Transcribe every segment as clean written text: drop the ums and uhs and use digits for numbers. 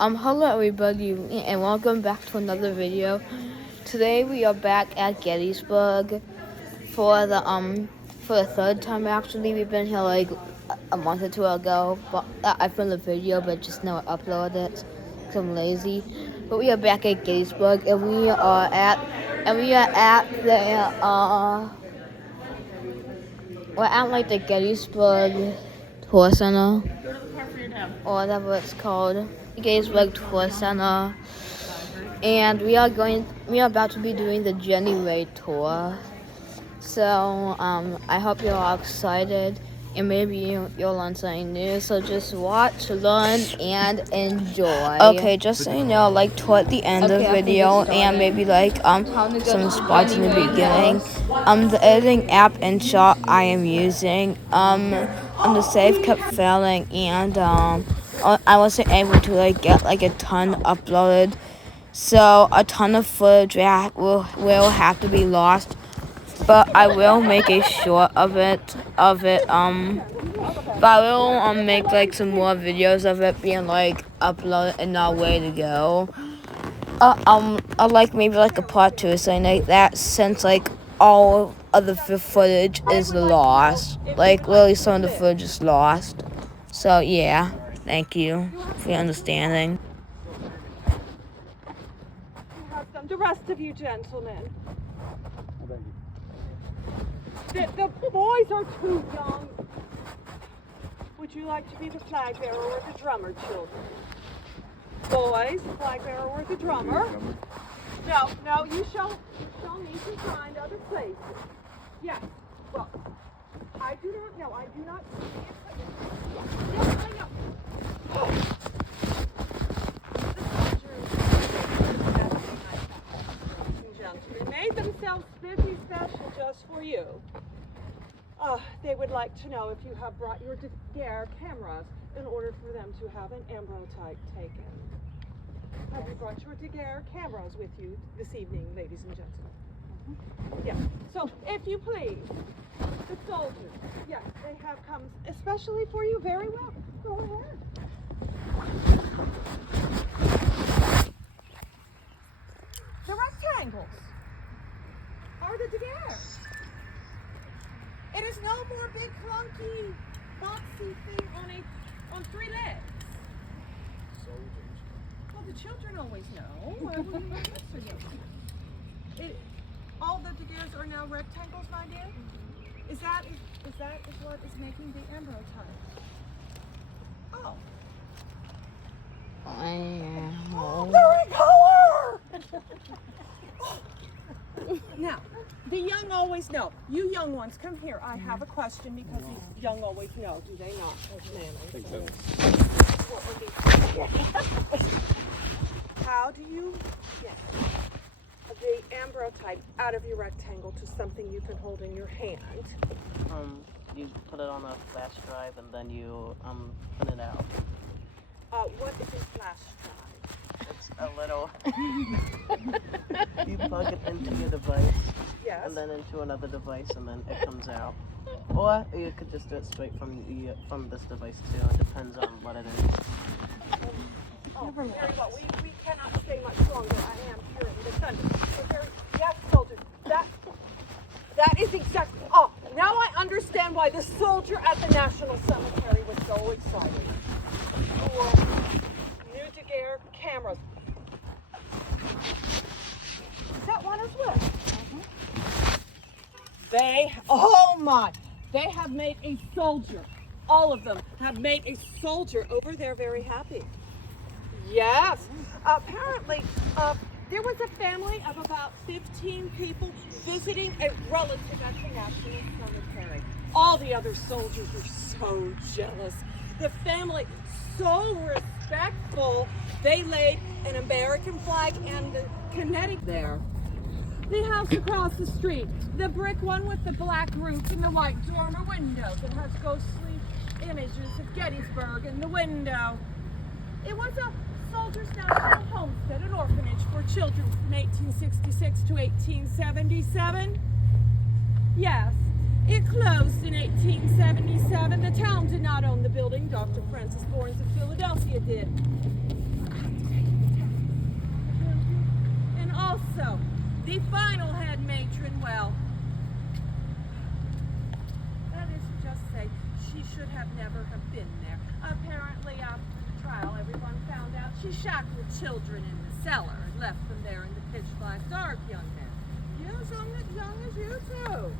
Hello everybody, and welcome back to another video. Today we are back at Gettysburg for the third time. Actually, we've been here like a month or two ago, but I filmed a video, but just never uploaded it because I'm lazy. But we are back at Gettysburg, and we are at the Gettysburg Tour Center, or whatever it's called, Gettysburg Tour Center. And we are about to be doing the Jenny Ray tour. So I hope you're all excited, and maybe you'll learn something new. So just watch, learn, and enjoy. Okay, just so you know, like toward the end of the video, and maybe like some spots in the beginning, the editing app InShot I am using, the save kept failing, and I wasn't able to like get like a ton uploaded. So a ton of footage will have to be lost, but I will make a short of it. But I will make like some more videos of it being like uploaded and not way to go. Like maybe like a part 2 or something like that, since like all of the footage is lost. Like literally some of the footage is lost. So yeah, thank you for your understanding. The rest of you gentlemen. The boys are too young. Would you like to be the flag bearer or the drummer, children? Boys, the flag bearer or the drummer? No, you shall need to find other places. Yes, well, I do not know. I do not see it. Yes, I know. Oh. Made themselves spiffy special just for you. They would like to know if you have brought your Daguerre cameras in order for them to have an ambrotype taken. Have you brought your Daguerre cameras with you this evening, ladies and gentlemen? Yeah. So, if you please, the soldiers, yes, they have come especially for you. Very well. Go ahead. The rectangles are the Daguerre. It is no more big clunky boxy thing on 3 legs. Soldiers. Well, the children always know. Why would you not answer them? All the Daguerres are now rectangles, my dear. Is that what is making the ambrotype? Oh. They're in color. Now, the young always know. You young ones, come here. I have a question because the young always know, do they not? I think so. How do you get the ambrotype out of your rectangle to something you can hold in your hand? You put it on a flash drive and then you print it out. What is a flash drive? It's a little. You plug it into your device, yes, and then into another device, and then it comes out. Or you could just do it straight from this device too. It depends on what it is. Very well. We cannot stay much longer. I am hearing the thunder. Yes, soldiers. That is exactly. Oh, now I understand why the soldier at the National Cemetery was so excited. For new Daguerre cameras. Is that one as well? They have made a soldier. All of them have made a soldier over there very happy. Yes. Apparently, there was a family of about 15 people visiting a relative at the National Cemetery. All the other soldiers were so jealous. The family, so respectful, they laid an American flag and the Connecticut there. The house across the street, the brick one with the black roof and the white dormer window that has ghostly images of Gettysburg in the window. It was a Soldiers National Homestead, an orphanage for children from 1866 to 1877. Yes, it closed in 1877. The town did not own the building. Dr. Francis Lawrence of Philadelphia did. the final head matron, well, that is to just say, she should have never have been there. Apparently, after the trial, everyone found out she shackled children in the cellar and left them there in the pitch black dark, young man. You as young as you too.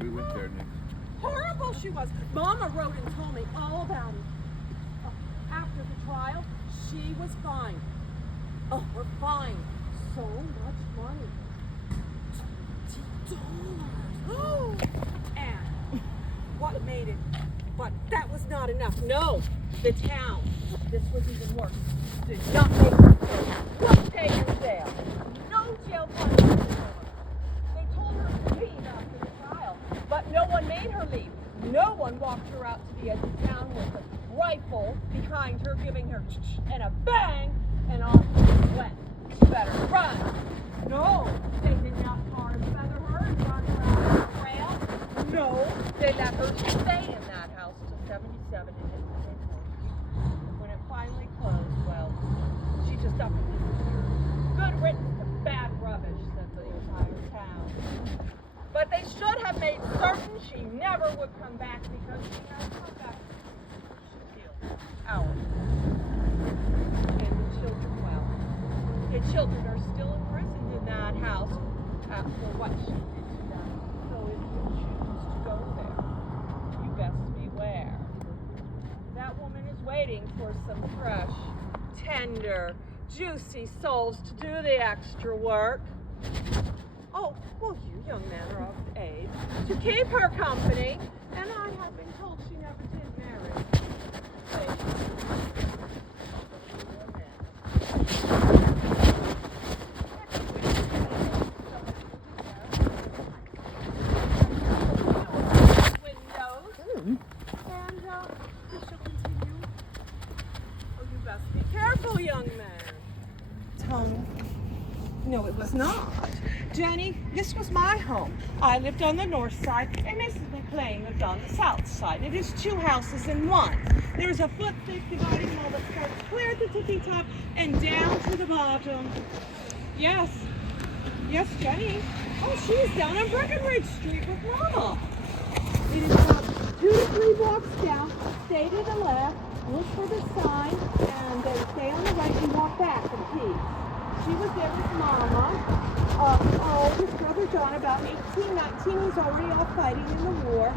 We went there, Nick. Horrible she was. Mama wrote and told me all about it. After the trial, she was fined. Oh, we're fined so much money. $20. Oh, and what made it? But that was not enough. No, the town. This was even worse. Did not make her pay. Not pay in jail. No jail punishment for her. They told her to leave after the trial, but no one made her leave. No one walked her out to the edge of town with a rifle behind her, giving her and a bang, and off she went. She better run. No, they did not tar and feather her and run her out of the trail. No, they let her stay in that house till 77 and it became home. When it finally closed, well, she just up and disappeared. Good riddance to bad rubbish, said the entire town. But they should have made certain she never would come back because she has come back. She killed ours. And the children, well, the children are still imprisoned in that house for what she did to them. So if you choose to go there, you best beware. That woman is waiting for some fresh, tender, juicy souls to do the extra work. Oh, well, you young men are of age to keep her company, and I have been told she never did marry. Windows, and we shall continue. Oh, you best be careful, young man. Tom. No, it was not. Jenny, this was my home. I lived on the north side, and Mrs. McLean lived on the south side. It is two houses in one. There is a foot-thick dividing wall that starts clear at the tippy top and down to the bottom. Yes. Yes, Jenny. Oh, she is down on Breckenridge Street with Mama. It is about 2 to 3 blocks down. Stay to the left, look for the sign, and then stay on the right and walk back and peace. She was there with Mama. His brother John, about 18, 19, he's already off fighting in the war.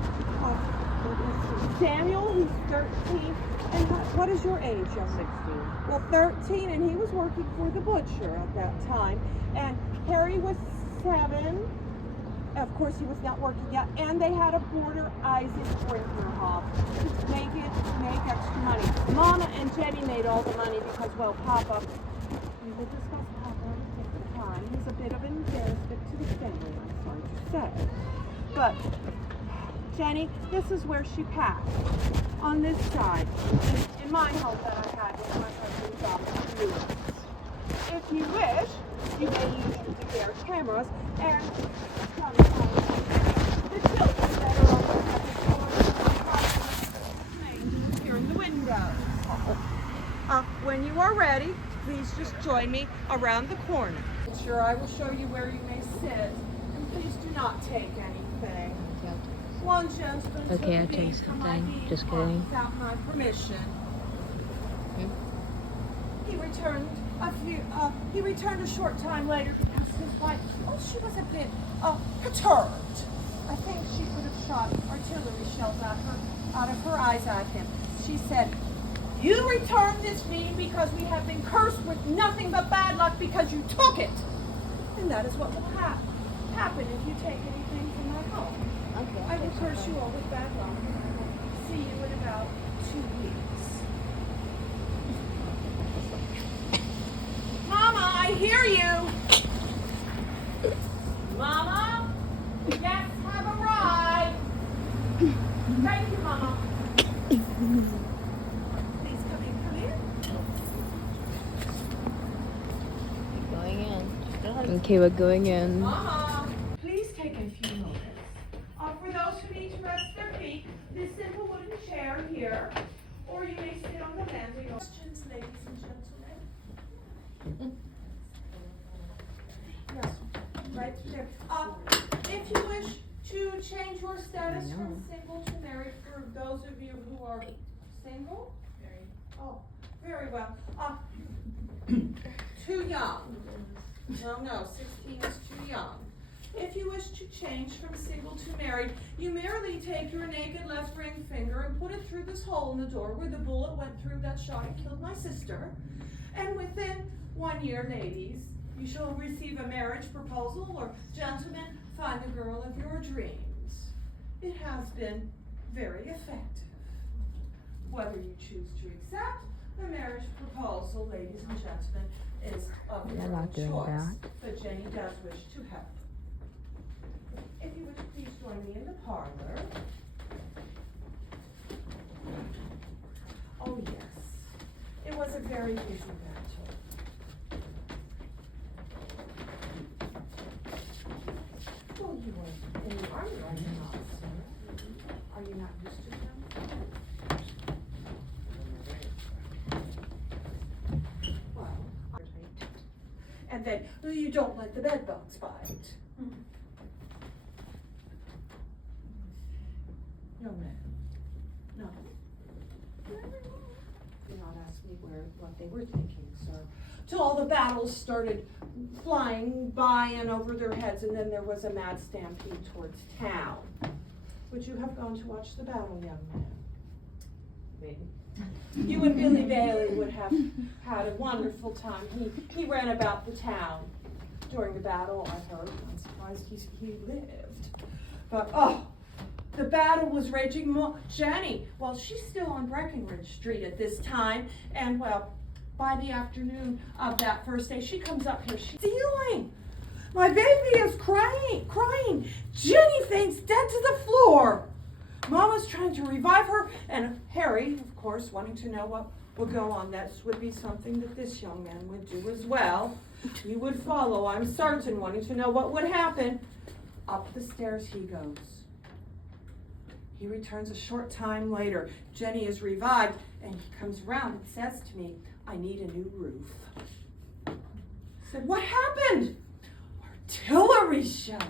Samuel, he's 13. And what is your age, young man? 16. Well, 13, and he was working for the butcher at that time. And Harry was 7. Of course, he was not working yet. And they had a boarder, Isaac Brinkerhoff, to make extra money. Mama and Jenny made all the money because, well, Papa, we will discuss Papa at a different time. He's a bit of an embarrassment to the family, I'm sorry to say. But, Jenny, this is where she passed. On this side, in my home that I had with my husband's office Lewis. If you wish, you may use your DVR cameras and sometimes the children that are on the second floor here in the window. When you are ready, please just join me around the corner. Sure, I will show you where you may sit, and please do not take anything. One gentleman Okay, I'll took take me from my something. bean Just pot kidding. without my permission. He returned a short time later because his wife, she was a bit perturbed. I think she could have shot artillery shells out of her eyes at him. She said, "You returned this bean because we have been cursed with nothing but bad luck because you took it." And that is what will happen if you take anything from my home. Okay. I will curse you all with bad luck. See you in about 2 weeks. Mama, I hear you. Mama, guests have arrived. Thank you, Mama. Please come in. Going in. Okay, we're going in. Mama, please take a few moments. For those who need to rest their feet, this simple wooden chair here, or you may sit on the landing. Questions, ladies and gentlemen? Yes. right through there. If you wish to change your status from single to married, for those of you who are single? Oh, very well. Too young. No, 16 is too young. If you wish to change from single to married, you merely take your naked left ring finger and put it through this hole in the door where the bullet went through that shot and killed my sister. And within 1 year, ladies, you shall receive a marriage proposal, or gentlemen, find the girl of your dreams. It has been very effective. Whether you choose to accept the marriage proposal, ladies and gentlemen, is of your own choice. But Jenny does wish to help. If you would please join me in the parlor. Oh yes, it was a very busy battle. Well, you were in the army, are you not, sir? Are you not used to them? Well, and then you don't let the bed bugs bite. No, ma'am. No. Do not ask me what they were thinking, sir. Till all the battles started flying by and over their heads, and then there was a mad stampede towards town. Would you have gone to watch the battle, young man? Maybe. You and Billy Bailey would have had a wonderful time. He ran about the town during the battle, I heard. I'm surprised he lived. But, the battle was raging. Jenny, well, she's still on Breckenridge Street at this time, and well, by the afternoon of that first day, she comes up here. She's stealing. My baby is crying. Jenny faints dead to the floor. Mama's trying to revive her, and Harry, of course, wanting to know what would go on. That would be something that this young man would do as well. He would follow, I'm certain, wanting to know what would happen. Up the stairs he goes. He returns a short time later. Jenny is revived, and he comes around and says to me, I need a new roof. I said, what happened? Artillery shell.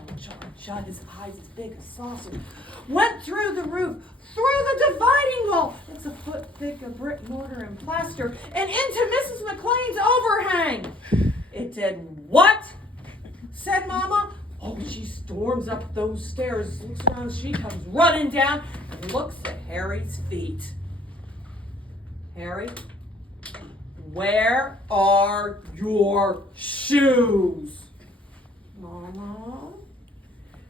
Judd, his eyes as big as saucers, went through the roof, through the dividing wall. It's a foot thick of brick, mortar, and plaster, and into Mrs. McLean's overhang. It did what? Said Mama. Oh, she storms up those stairs, looks around, she comes running down, and looks at Harry's feet. Harry, where are your shoes? Mama,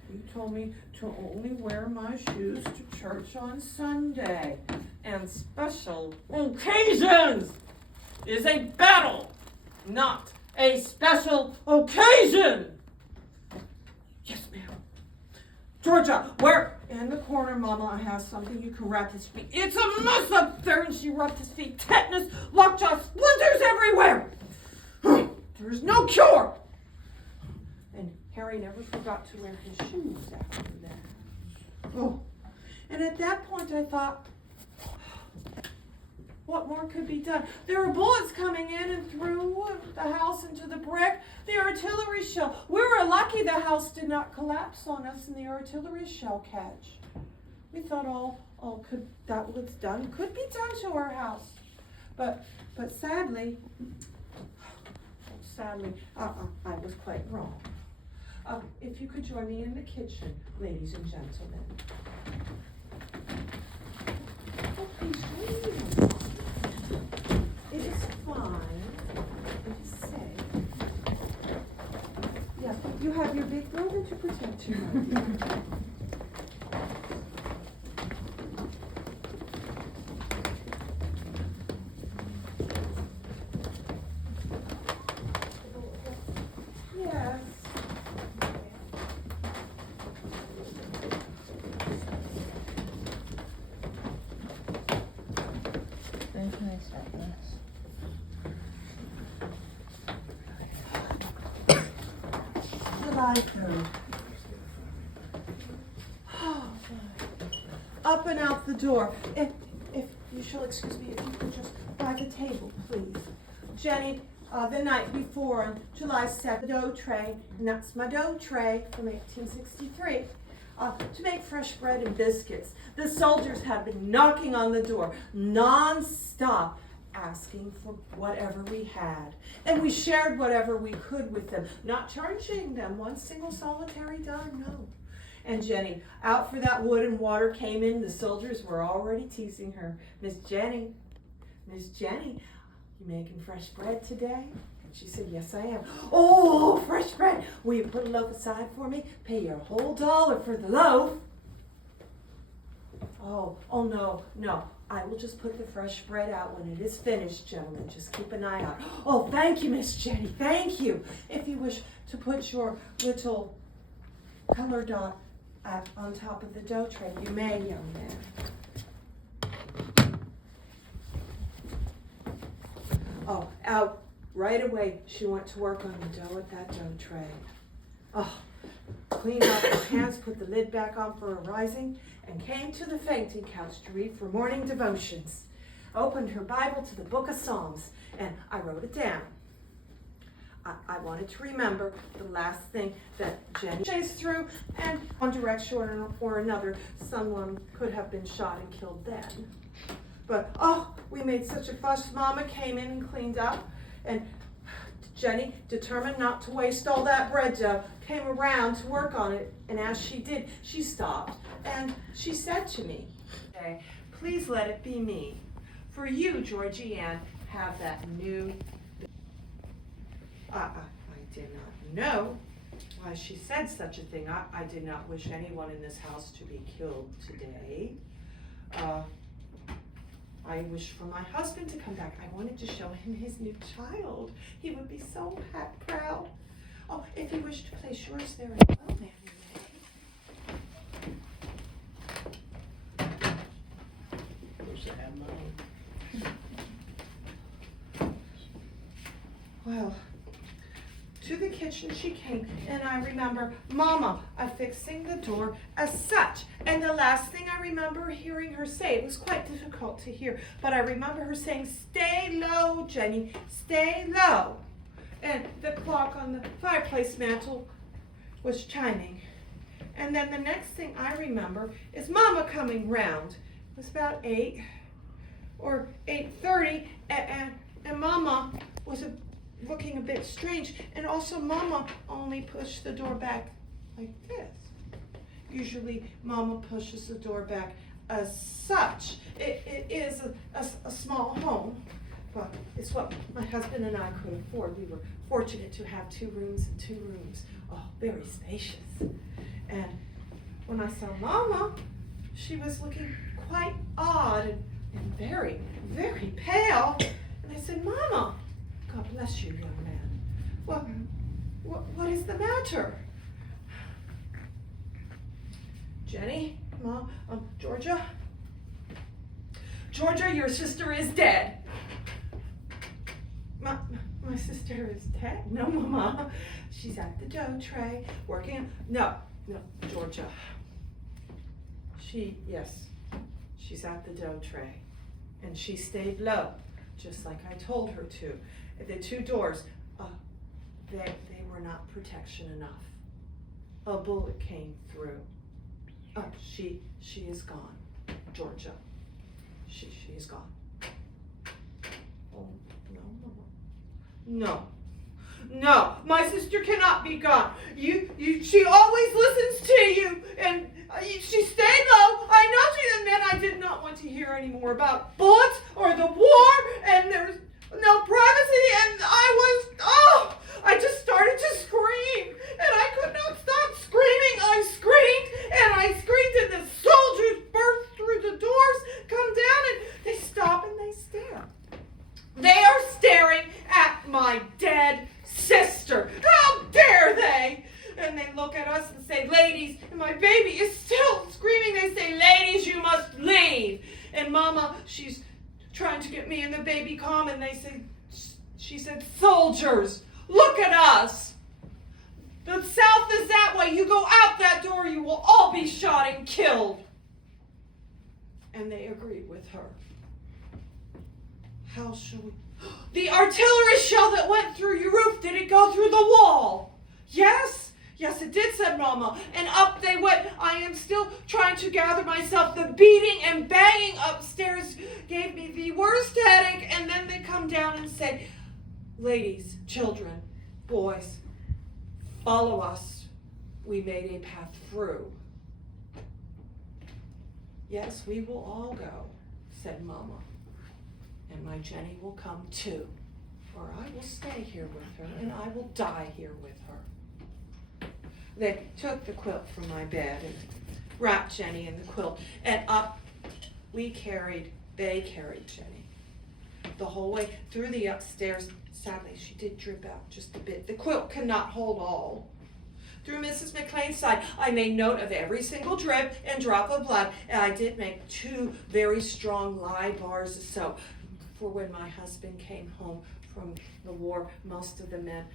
you told me to only wear my shoes to church on Sunday, and special occasions is a battle, not a special occasion. Yes, ma'am. Georgia, where? In the corner, Mama, I have something you can wrap his feet. It's a mess up there, and she rubbed his feet. Tetanus, lockjaw, splinters everywhere. There's no cure. And Harry never forgot to wear his shoes after that. Oh. And at that point, I thought, what more could be done? There were bullets coming in and through the house into the brick. The artillery shell. We were lucky the house did not collapse on us in the artillery shell catch. We thought all that was done could be done to our house. But sadly, I was quite wrong. If you could join me in the kitchen, ladies and gentlemen. Oh, please join me. It is fine. It is safe. Yes, you have your big brother to protect you, my dear. Yes. Where can I set this? Up and out the door. If you shall excuse me, if you could just by the table, please. Jenny, the night before on July 7th, dough tray, and that's my dough tray from 1863, to make fresh bread and biscuits. The soldiers had been knocking on the door non-stop, asking for whatever we had. And we shared whatever we could with them, not charging them one single solitary dime, no. And Jenny, out for that wood and water, came in. The soldiers were already teasing her. Miss Jenny, you making fresh bread today? And she said, yes, I am. Oh, fresh bread. Will you put a loaf aside for me? Pay your whole $1 for the loaf. Oh, no. I will just put the fresh bread out when it is finished, gentlemen. Just keep an eye out. Oh, thank you, Miss Jenny. Thank you. If you wish to put your little color dot on top of the dough tray, you may, young man. Oh, out right away, she went to work on the dough at that dough tray. Oh, cleaned off her hands, put the lid back on for a rising, and came to the fainting couch to read for morning devotions. Opened her Bible to the book of Psalms, and I wrote it down. I wanted to remember the last thing that Jenny chased through, and one direction or another, someone could have been shot and killed then. But, we made such a fuss. Mama came in and cleaned up, and Jenny, determined not to waste all that bread dough, came around to work on it, and as she did, she stopped, and she said to me, "Okay, please let it be me. For you, Georgie Ann, have that new..." I did not know why she said such a thing. I did not wish anyone in this house to be killed today. I wished for my husband to come back. I wanted to show him his new child. He would be so proud. Oh, if you wish to place yours there as well, ma'am, you may. Wish I had mine. Well, to the kitchen she came, and I remember Mama affixing the door as such. And the last thing I remember hearing her say, it was quite difficult to hear, but I remember her saying, "Stay low, Jenny, stay low." And the clock on the fireplace mantel was chiming. And then the next thing I remember is Mama coming round. It was about 8 or 8:30, and Mama was looking a bit strange, and also Mama only pushed the door back like this. Usually Mama pushes the door back as such. It is a small home, but it's what my husband and I could afford. We were fortunate to have 2 rooms and 2 rooms. Oh, very spacious. And when I saw Mama, she was looking quite odd and very, very pale. And I said, "Mama, God bless you, young man. What is the matter?" Jenny, Mom, Georgia, your sister is dead. My sister is dead? No, Mama. She's at the dough tray working. No, Georgia. She's at the dough tray, and she stayed low, just like I told her to. The 2 doors, they were not protection enough. A bullet came through. She is gone, Georgia. She is gone. Oh, no, my sister cannot be gone. She always listens to you, and she stayed low. I know she, and then I did not want to hear any more about bullets or the war, and there's no privacy, and I just started to scream, and I could not stop screaming. I screamed, and the soldiers burst through the doors, come down, and they stop and they stare. They are staring at my dead sister. How dare they? And they look at us and say, "Ladies," and my baby is still screaming. They say, "Ladies, you must leave." And Mama, she's trying to get me and the baby calm, and she said, "Soldiers, look at us. The south is that way. You go out that door, you will all be shot and killed." And they agreed with her. How The artillery shell that went through your roof, did it go through the wall? Yes, yes it did, said Mama. And up they went. I am still trying to gather myself. The beating and banging upstairs gave me the worst headache. And then they come down and say, ladies, children, boys, follow us. We made a path through. Yes, we will all go, said Mama. And my Jenny will come too, or I will stay here with her, and I will die here with her. They took the quilt from my bed and wrapped Jenny in the quilt, and up they carried Jenny the whole way through the upstairs. Sadly, she did drip out just a bit. The quilt cannot hold all. Through Mrs. McLean's side, I made note of every single drip and drop of blood, and I did make 2 very strong lye bars of soap. For when my husband came home from the war, most of the men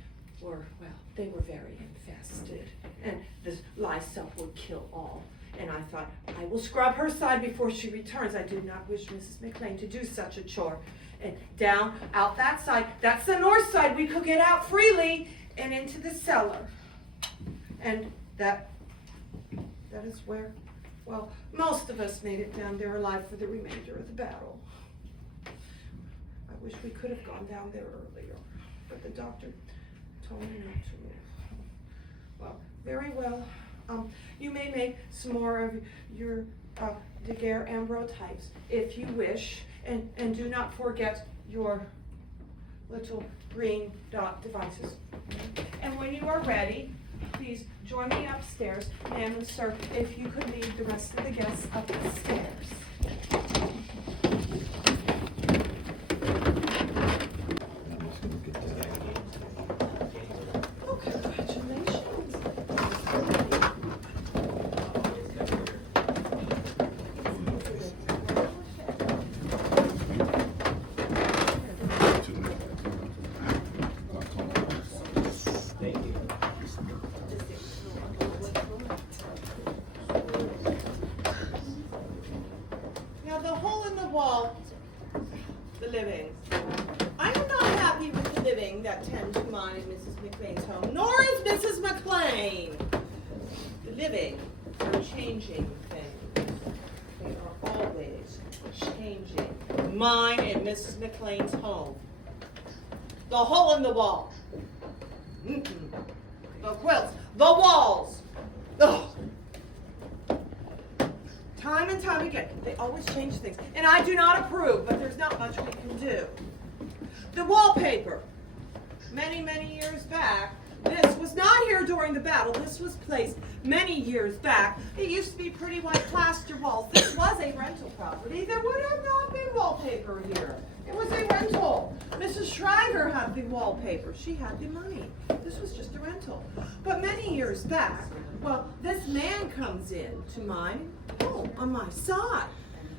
were, well, they were very infested, and the lye soap would kill all. And I thought, I will scrub her side before she returns. I did not wish Mrs. McLean to do such a chore. And down, out that side, that's the north side, we could get out freely and into the cellar. And that is where, well, most of us made it down there alive for the remainder of the battle. I wish we could have gone down there earlier, but the doctor told me not to move. Well, very well. You may make some more of your Daguerre ambrotypes if you wish, and do not forget your little green dot devices. And when you are ready, please join me upstairs. Ma'am and sir, if you could lead the rest of the guests up the stairs. Oh, congratulations. Now the hole in the wall, the living. I am not happy with the living that tend to mine in Mrs. McLean's home, nor is Mrs. McLean. The living are changing things. They are always changing. Mine and Mrs. McLean's home. The hole in the wall. The quilts. The walls. Ugh. Time and time again, they always change things. And I do not approve, but there's not much we can do. The wallpaper. Many, many years back, this was not here during the battle. This was placed many years back. It used to be pretty white plaster walls. This was a rental property. There would have not been wallpaper here. It was a rental. Mrs. Shriver had the wallpaper. She had the money. This was just a rental. But many years back, well, this man comes in to mine, on my side.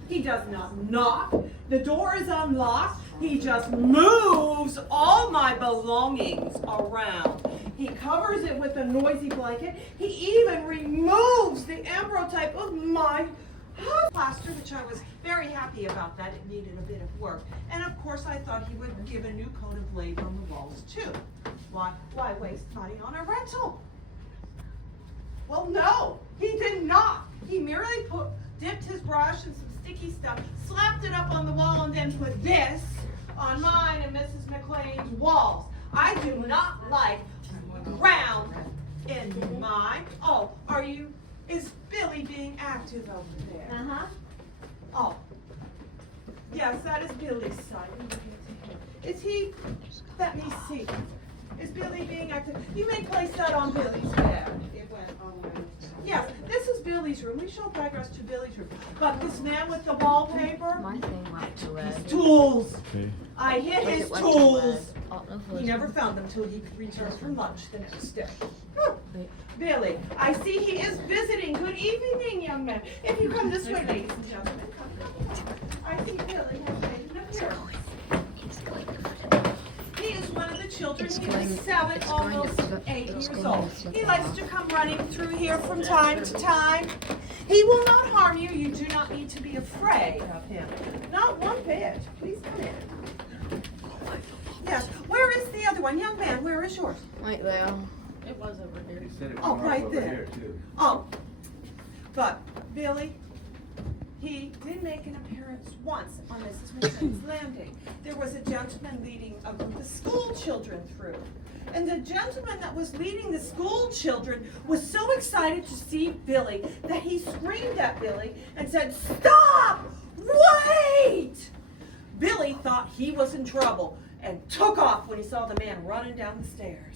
He does not knock. The door is unlocked. He just moves all my belongings around. He covers it with a noisy blanket. He even removes the ambrotype of my plaster, which I was very happy about that. It needed a bit of work. And of course, I thought he would give a new coat of labor on the walls too. Why waste money on a rental? Well, no, he did not. He merely dipped his brush in some sticky stuff, slapped it up on the wall, and then put this on mine and Mrs. McLean's walls. I do not like ground in mine. Oh, is Billy being active over there? Uh-huh. Oh, yes, that is Billy's side. Is he, let me see. Is Billy being active? You may place that on Billy's bed. It went on. Yes, this is Billy's room. We shall digress to Billy's room. But this man with the wallpaper, My thing went to his red. tools. Okay. I hit Like his it went to tools. red. Oh, no, He it never was- found them till he returned from lunch the next day. Wait. Billy, I see he is visiting. Good evening, young man. If you come this way, ladies and gentlemen, come. I see Billy has made an appearance. It's going to He is one of the children. It's He going- is 7, it's going to almost flip- 8 it's years going to old. flip He likes off. to come running through here from time to time. He will not harm you. You do not need to be afraid of him. Not one bit. Please come in. Where's yours? Right there. It was over here. He said it Oh, went right off over there. here too. Oh, but Billy, he did make an appearance once on Mrs. McLean's landing. There was a gentleman leading a group of school children through. And the gentleman that was leading the school children was so excited to see Billy that he screamed at Billy and said, "Stop! Wait!" Billy thought he was in trouble and took off when he saw the man running down the stairs.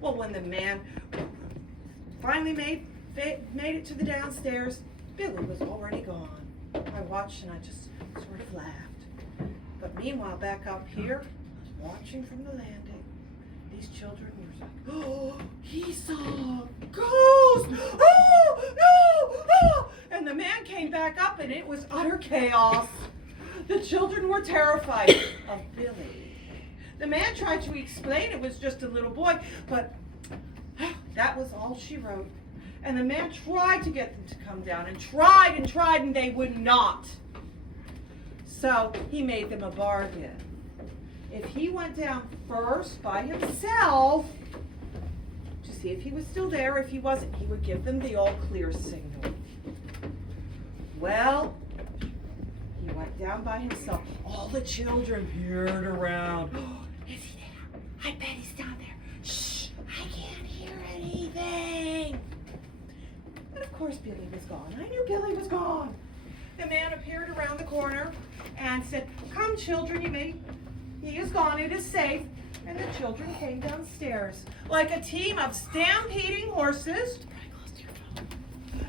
Well, when the man finally made it to the downstairs, Billy was already gone. I watched and I just sort of laughed. But meanwhile, back up here, watching from the landing, these children were like, "Oh, he saw a ghost! Oh, no! Oh!" And the man came back up and it was utter chaos. The children were terrified of Billy. The man tried to explain it was just a little boy, but that was all she wrote. And the man tried to get them to come down and tried, and they would not. So he made them a bargain. If he went down first by himself to see if he was still there, if he wasn't, he would give them the all clear signal. Well, he went down by himself. All the children peered around. Oh, is he there? I bet he's down there. Shh, I can't hear anything. And of course Billy was gone. I knew Billy was gone. The man appeared around the corner and said, "Come children, he is gone, it is safe." And the children came downstairs like a team of stampeding horses.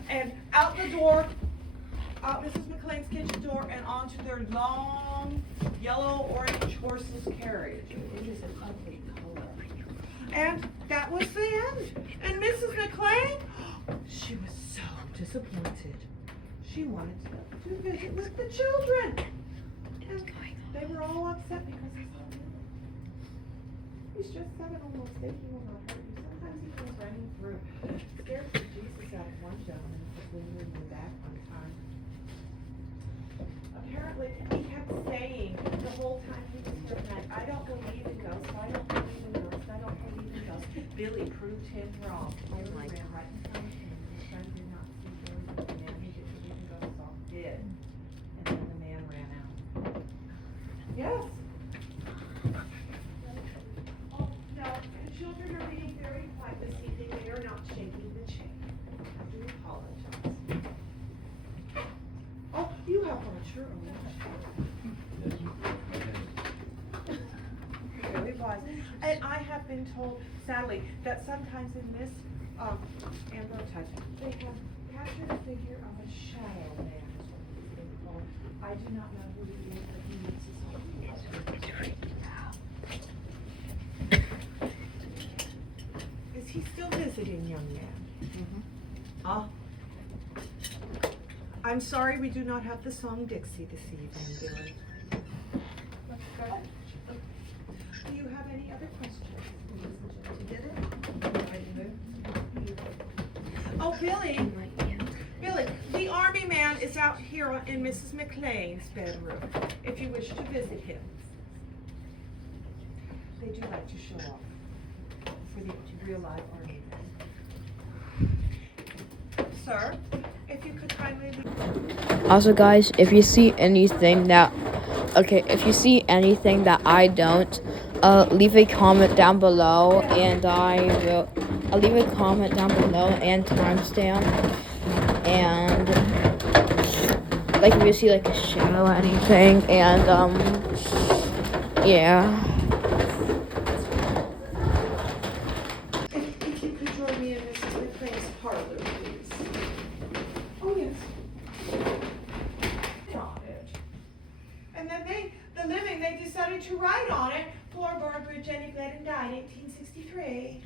And out the door, out Mrs. McLean's kitchen door, and onto their long yellow-orange horse's carriage. It is an ugly color. And that was the end. And Mrs. McLean, she was so disappointed. She wanted to visit with the children. And they were all upset because he saw him. He's just 7, almost 8. He will not hurt you. Sometimes he comes running through. Scared for Jesus out of one gentleman was leaning in the back one time. Apparently, he kept saying the whole time he was here tonight, "I don't believe in ghosts, I don't believe in ghosts, I don't believe in ghosts." Billy proved him wrong. Billy ran right in front of him. His friend did not see Billy, but the man who didn't believe in ghosts all did. And then the man ran out. Yes. Oh, no, the children are being very quiet this evening. They are not shaking the chain. I do apologize. Oh, you have one, sure. Very wise. And I have been told, sadly, that sometimes in this ambrotype, they have captured a figure of a shadow man, is what he's been called. I do not know who he is, but he needs his own. Is he still visiting, young man? Ah. I'm sorry we do not have the song Dixie this evening, Billy. Do you have any other questions? You did it? Oh, Billy. Billy, the army man is out here in Mrs. McLean's bedroom, if you wish to visit him. They do like to show off for the real live army men. Sir, if you could kindly leave. Also, guys, if you see anything that I don't, leave a comment down below, and I'll leave a comment down below and timestamp. And like if you see like a shadow or anything, and yeah. If you could join me in Mrs. McLean's parlor, please. Oh, yes. Got it. And then they decided to write on it, "For Barbara Jenny bled and died 1863.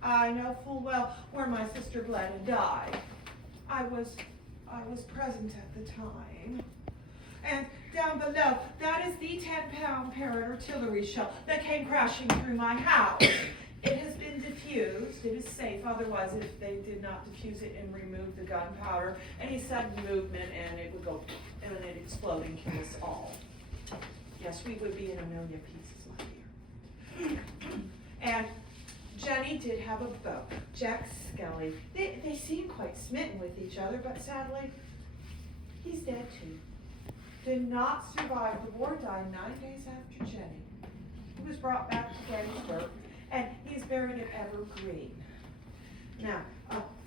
I know full well where my sister bled and died. I was present at the time. And down below, that is the 10-pound Parrott artillery shell that came crashing through my house. It has been diffused. It is safe. Otherwise, if they did not diffuse it and remove the gunpowder, any sudden movement and it would go and it'd explode and kill us all. Yes, we would be in a million pieces, my dear. Jenny did have a beau, Jack Skelly. They seem quite smitten with each other, but sadly, he's dead too. Did not survive the war, died 9 days after Jenny. He was brought back to Gettysburg, and he's buried at Evergreen. Now,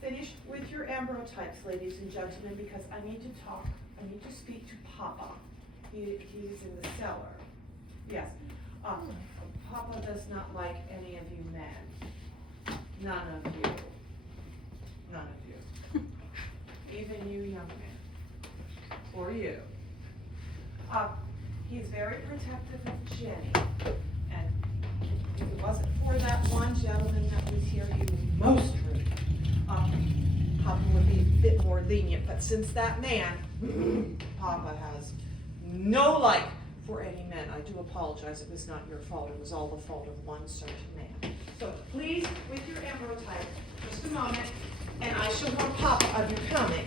finish with your ambrotypes, ladies and gentlemen, because I need to talk. I need to speak to Papa. He's in the cellar. Yes. Papa does not like any of you men. None of you. None of you. Even you young men. Or you. He's very protective of Jenny. And if it wasn't for that one gentleman that was here, he was most rude. Papa would be a bit more lenient, but since that man, Papa has no like for any men. I do apologize, it was not your fault, it was all the fault of one certain man. So please, with your ambrotype, just a moment, and I shall warn Papa of your coming.